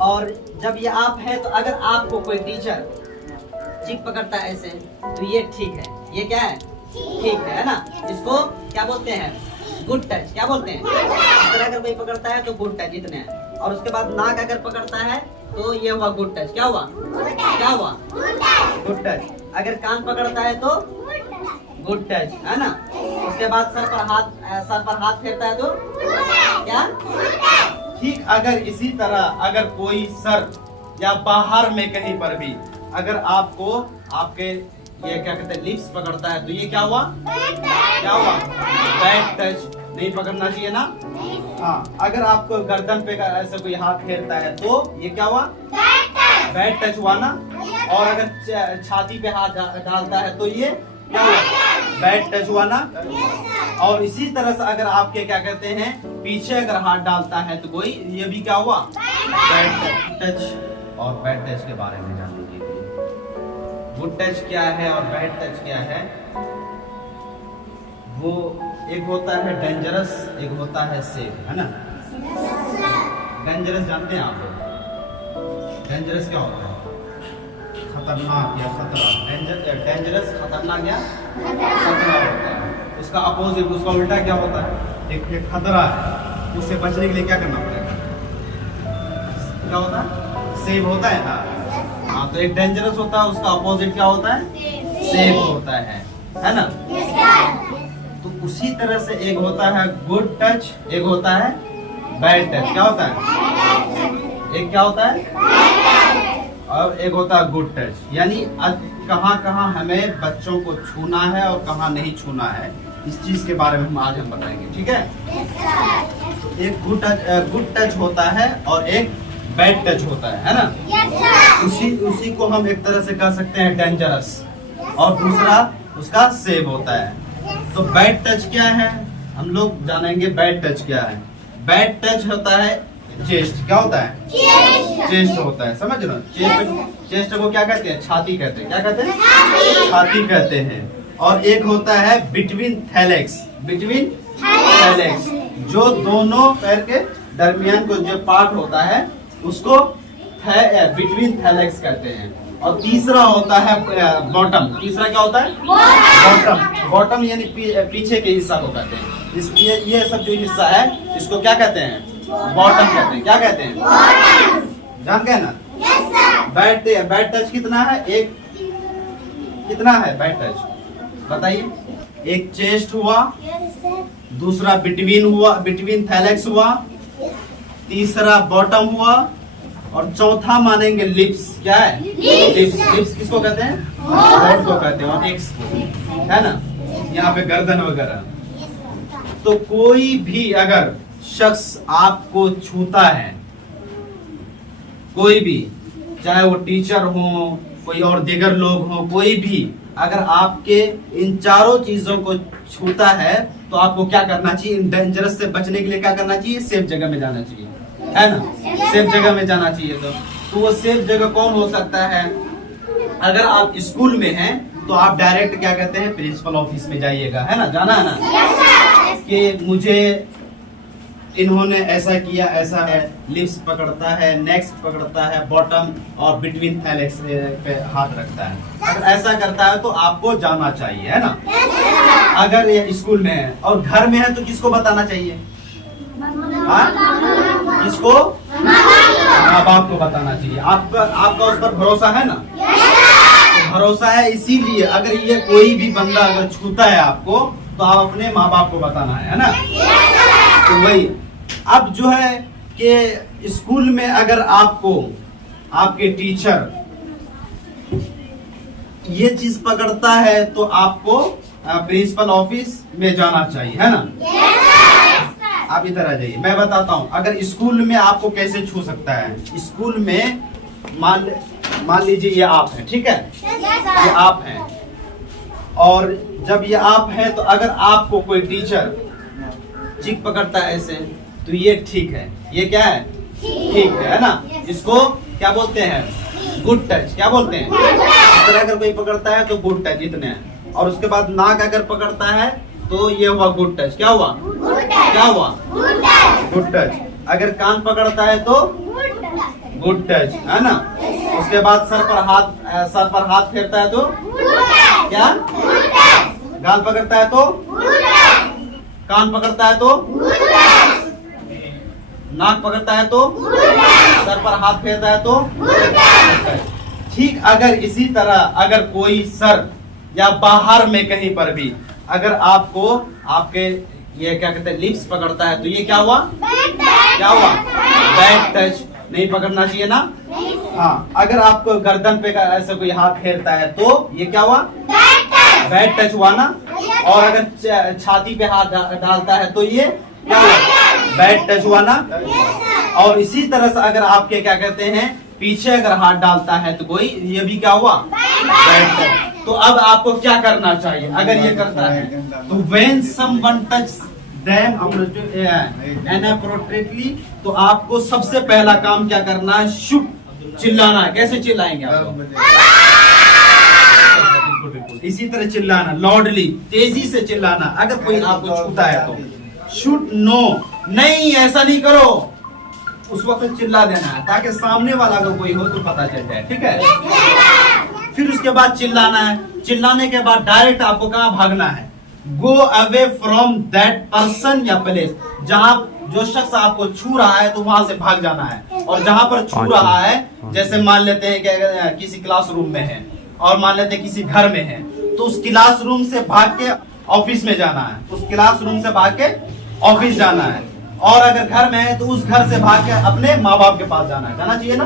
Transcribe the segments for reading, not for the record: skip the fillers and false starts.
और जब ये आप है तो अगर आपको कोई टीचर चीख पकड़ता है ऐसे तो ये ठीक है। ये क्या है? ठीक है ना। इसको क्या बोलते हैं? Good touch. क्या बोलते हैं? इस तरह अगर कोई पकड़ता है तो गुड टच इतने हैं। और उसके बाद नाक अगर पकड़ता है तो ये हुआ गुड टच। क्या हुआ? क्या हुआ? Good touch. अगर कान पकड़ता है तो गुड टच, है ना। उसके बाद सर पर हाथ फेरता है तो क्या? ठीक अगर इसी तरह अगर कोई सर या बाहर में कहीं पर भी अगर आपको आपके ये क्या कहते हैं लिप्स पकड़ता है तो ये क्या हुआ? क्या हुआ? Bad touch. नहीं पकड़ना चाहिए ना। हाँ, अगर आपको गर्दन पे ऐसे कोई हाथ फेरता है तो ये क्या हुआ? बैड टच हुआ ना। और अगर छाती पे हाथ डालता है तो ये क्या हुआ? बैड टच हुआ ना। और इसी तरह से अगर आपके क्या कहते हैं पीछे अगर हाथ डालता है तो कोई ये भी क्या हुआ? Bad touch. और बैड टच के बारे में जान लीजिए गुड टच क्या है और बैड टच क्या है। वो एक होता है डेंजरस, एक होता है सेफ, है ना। डेंजरस जानते हैं आप लोग? डेंजरस क्या होता है? खतरनाक या खतरा। डेंजरस खतरनाक या खतरा होता है। उसका अपोजिट, उसका उल्टा क्या होता है? एक खतरा है, उससे बचने के लिए क्या करना पड़ेगा? क्या होता है? सेफ होता है ना। हाँ, तो एक डेंजरस होता है, उसका अपोजिट क्या होता है? सेफ होता है ना। तो उसी तरह से एक होता है गुड टच, एक होता है बैड टच। क्या होता है? एक क्या होता है और एक होता है गुड टच। यानी कहाँ कहाँ हमें बच्चों को छूना है और कहाँ नहीं छूना है, इस चीज के बारे में आज हम बताएंगे। ठीक है। एक गुड टच होता है और एक बैड टच होता है ना। उसी को हम एक तरह से कह सकते हैं डेंजरस, और दूसरा उसका सेव होता है। तो बैड टच क्या है हम लोग जानेंगे। बैड टच क्या है? बैड टच होता है चेस्ट। क्या होता है? चेस्ट होता है, समझ लो। चेस्ट को क्या कहते हैं? छाती कहते हैं। क्या कहते हैं? छाती कहते हैं। और एक होता है बिटवीन थैलेक्स। बिटवीन थैलेक्स, जो दोनों पैर के दरमियान को जो पार्ट होता है उसको बिटवीन थैलेक्स कहते हैं। और तीसरा होता है बॉटम। तीसरा क्या होता है? बॉटम। बॉटम यानी पीछे के हिस्सा को कहते हैं। ये सब जो हिस्सा है इसको क्या कहते हैं? बॉटम कहते हैं। क्या कहते हैं? जान गए ना। बैड टच कितना है? एक कितना है बैड टच बताइए। एक चेस्ट हुआ, दूसरा बिटवीन थैलेक्स हुआ, तीसरा बॉटम हुआ, और चौथा मानेंगे लिप्स। क्या है? लिप्स किसको कहते हैं? होंठ को कहते हैं। और एक्स को, है ना, यहाँ पे गर्दन वगैरह। तो कोई भी अगर शख्स आपको छूता है, कोई भी, चाहे वो टीचर हो, कोई और दीगर लोग हो, कोई भी अगर आपके इन चारों चीजों को छूता है तो आपको क्या करना चाहिए? इन डेंजरस से बचने के लिए क्या करना चाहिए? सेफ जगह में जाना चाहिए, है ना। सेफ जगह में जाना चाहिए। तो वो सेफ जगह कौन हो सकता है? अगर आप स्कूल में हैं तो आप डायरेक्ट क्या कहते हैं? प्रिंसिपल ऑफिस में जाइएगा, है ना। जाना है ना कि मुझे इन्होंने ऐसा किया, ऐसा है। लिप्स पकड़ता है, नेक्स्ट पकड़ता है, बॉटम और बिटवीन थैलेक्स पे हाथ रखता है। अगर ऐसा करता है तो आपको जाना चाहिए, है ना। अगर ये स्कूल में है और घर में है तो किसको बताना चाहिए? किसको? माँ बाप को बताना चाहिए। आपका उस पर भरोसा है ना। तो भरोसा है, इसीलिए अगर ये कोई भी बंदा अगर छूता है आपको तो आप अपने माँ बाप को बताना है ना। तो वही अब जो है कि स्कूल में अगर आपको आपके टीचर ये चीज पकड़ता है तो आपको प्रिंसिपल ऑफिस में जाना चाहिए, है ना। आप इधर आ जाइए, मैं बताता हूँ। अगर स्कूल में आपको कैसे छू सकता है? स्कूल में मान लीजिए ये आप है, ठीक है। ये आप हैं, और जब ये आप हैं तो अगर आपको कोई टीचर चीख पकड़ता है ऐसे तो ये ठीक है। ये क्या है? ठीक है ना। इसको क्या बोलते हैं? Good touch. क्या बोलते हैं? इस तरह अगर कोई पकड़ता है तो गुड टच इतने हैं। और उसके बाद नाक अगर पकड़ता है तो ये हुआ गुड टच। क्या हुआ? क्या हुआ? Good touch. अगर कान पकड़ता है तो गुड टच, है ना। उसके बाद सर पर हाथ फेरता है तो क्या, गाल पकड़ता है तो, कान पकड़ता है तो, नाक पकड़ता है तो, सर पर हाथ फेरता है तो। ठीक अगर इसी तरह अगर कोई सर या बाहर में कहीं पर भी अगर आपको आपके ये क्या कहते हैं लिप्स पकड़ता है तो ये क्या हुआ, क्या हुआ, बैड टच। नहीं पकड़ना चाहिए ना। हाँ, अगर आपको गर्दन पे ऐसे कोई हाथ फेरता है तो ये क्या हुआ, बैड टच हुआ ना। और अगर छाती पे हाथ डालता है तो ये क्या हुआ, बैड टच हुआ ना। और इसी तरह से अगर आपके क्या कहते हैं पीछे अगर हाथ डालता है तो कोई, ये भी क्या हुआ, बैड टच। तो अब आपको क्या करना चाहिए अगर ये करता है तो when someone touch them inappropriately, तो आपको सबसे पहला काम क्या करना है, शुट, चिल्लाना है। कैसे चिल्लाएंगे आप, इसी तरह चिल्लाना, लाउडली, तेजी से चिल्लाना। अगर कोई आपको छूता है तो शुट, नो, नहीं ऐसा नहीं करो, उस वक्त चिल्ला देना है ताकि सामने वाला अगर कोई हो तो पता चल जाए, ठीक है। फिर उसके बाद चिल्लाना है। चिल्लाने के बाद डायरेक्ट आपको कहाँ भागना है, go away from that person या प्लेस। जहाँ जो शख्स आपको छू रहा है तो वहां से भाग जाना है। और जहाँ पर छू रहा है, जैसे मान लेते हैं कि किसी क्लासरूम में है और मान लेते हैं किसी घर में है, तो उस क्लासरूम से भाग के ऑफिस में जाना है, उस क्लासरूम से भाग के ऑफिस जाना है। और अगर घर में है तो उस घर से भाग के अपने माँ बाप के पास जाना है, जाना चाहिए ना।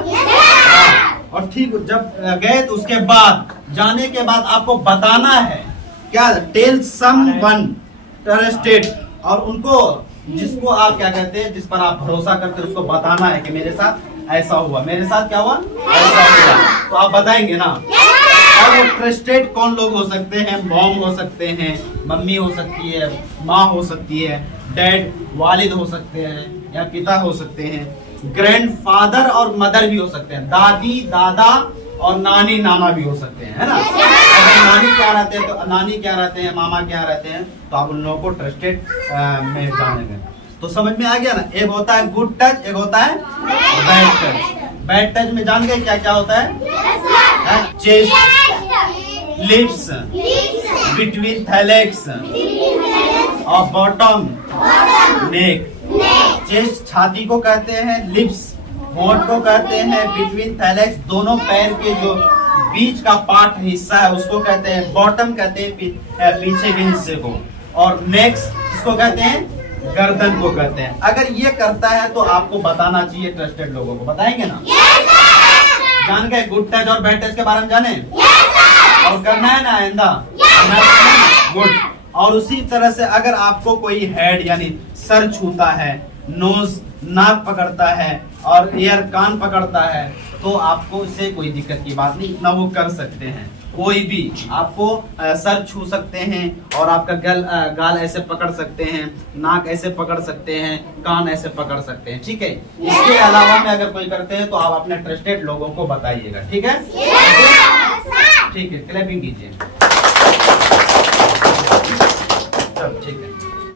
और ठीक जब गए तो उसके बाद जाने के बाद आपको बताना है क्या, टेल समवन ट्रस्टेड, और उनको जिसको आप क्या कहते हैं जिस पर आप भरोसा करते हैं उसको बताना है कि मेरे साथ ऐसा हुआ, मेरे साथ क्या हुआ, ऐसा हुआ। तो आप बताएंगे ना। और वो ट्रस्टेड कौन लोग हो सकते हैं, मॉम हो सकते हैं, मम्मी हो सकती है, माँ हो सकती है, डैड वालिद हो सकते हैं या पिता हो सकते हैं, ग्रैंडफादर और मदर भी हो सकते हैं, दादी दादा और नानी नाना भी हो सकते हैं, है ना। अगर नानी क्या रहते हैं तो नानी क्या रहते हैं, मामा क्या रहते हैं, तो आप उन लोगों को ट्रस्टेड में जानेंगे। तो समझ में आ गया ना। एक होता है गुड टच, एक होता है बैड टच। बैड टच में जान गए क्या क्या होता है, चेस्ट, लिप्स, बिटवीन थैलेक्स और बॉटम, नेक। चेस्ट छाती को कहते हैं, लिप्स होंठ को कहते हैं, बिटवीन थैलेक्स दोनों पैर के जो बीच का पार्ट हिस्सा है उसको कहते हैं, बॉटम कहते हैं पीछे के हिस्से को, और नेक्स्ट इसको कहते हैं गर्दन को कहते हैं। अगर ये करता है तो आपको बताना चाहिए ट्रस्टेड लोगों को, बताएंगे ना। जान गए गुड टच और बैड टच के बारे में जाने, और करना है ना आइंदा, गुड। और उसी तरह से अगर आपको कोई हेड यानी सर छूता है, नोज नाक पकड़ता है और ईयर कान पकड़ता है तो आपको इससे कोई दिक्कत की बात नहीं, इतना वो कर सकते हैं। कोई भी आपको सर छू सकते हैं और आपका गाल ऐसे पकड़ सकते हैं, नाक ऐसे पकड़ सकते हैं, कान ऐसे पकड़ सकते हैं, ठीक है। इसके अलावा में अगर कोई करते हैं तो आप अपने ट्रस्टेड लोगों को बताइएगा, ठीक है। ठीक है, क्लैपिंग कीजिए। ठीक है।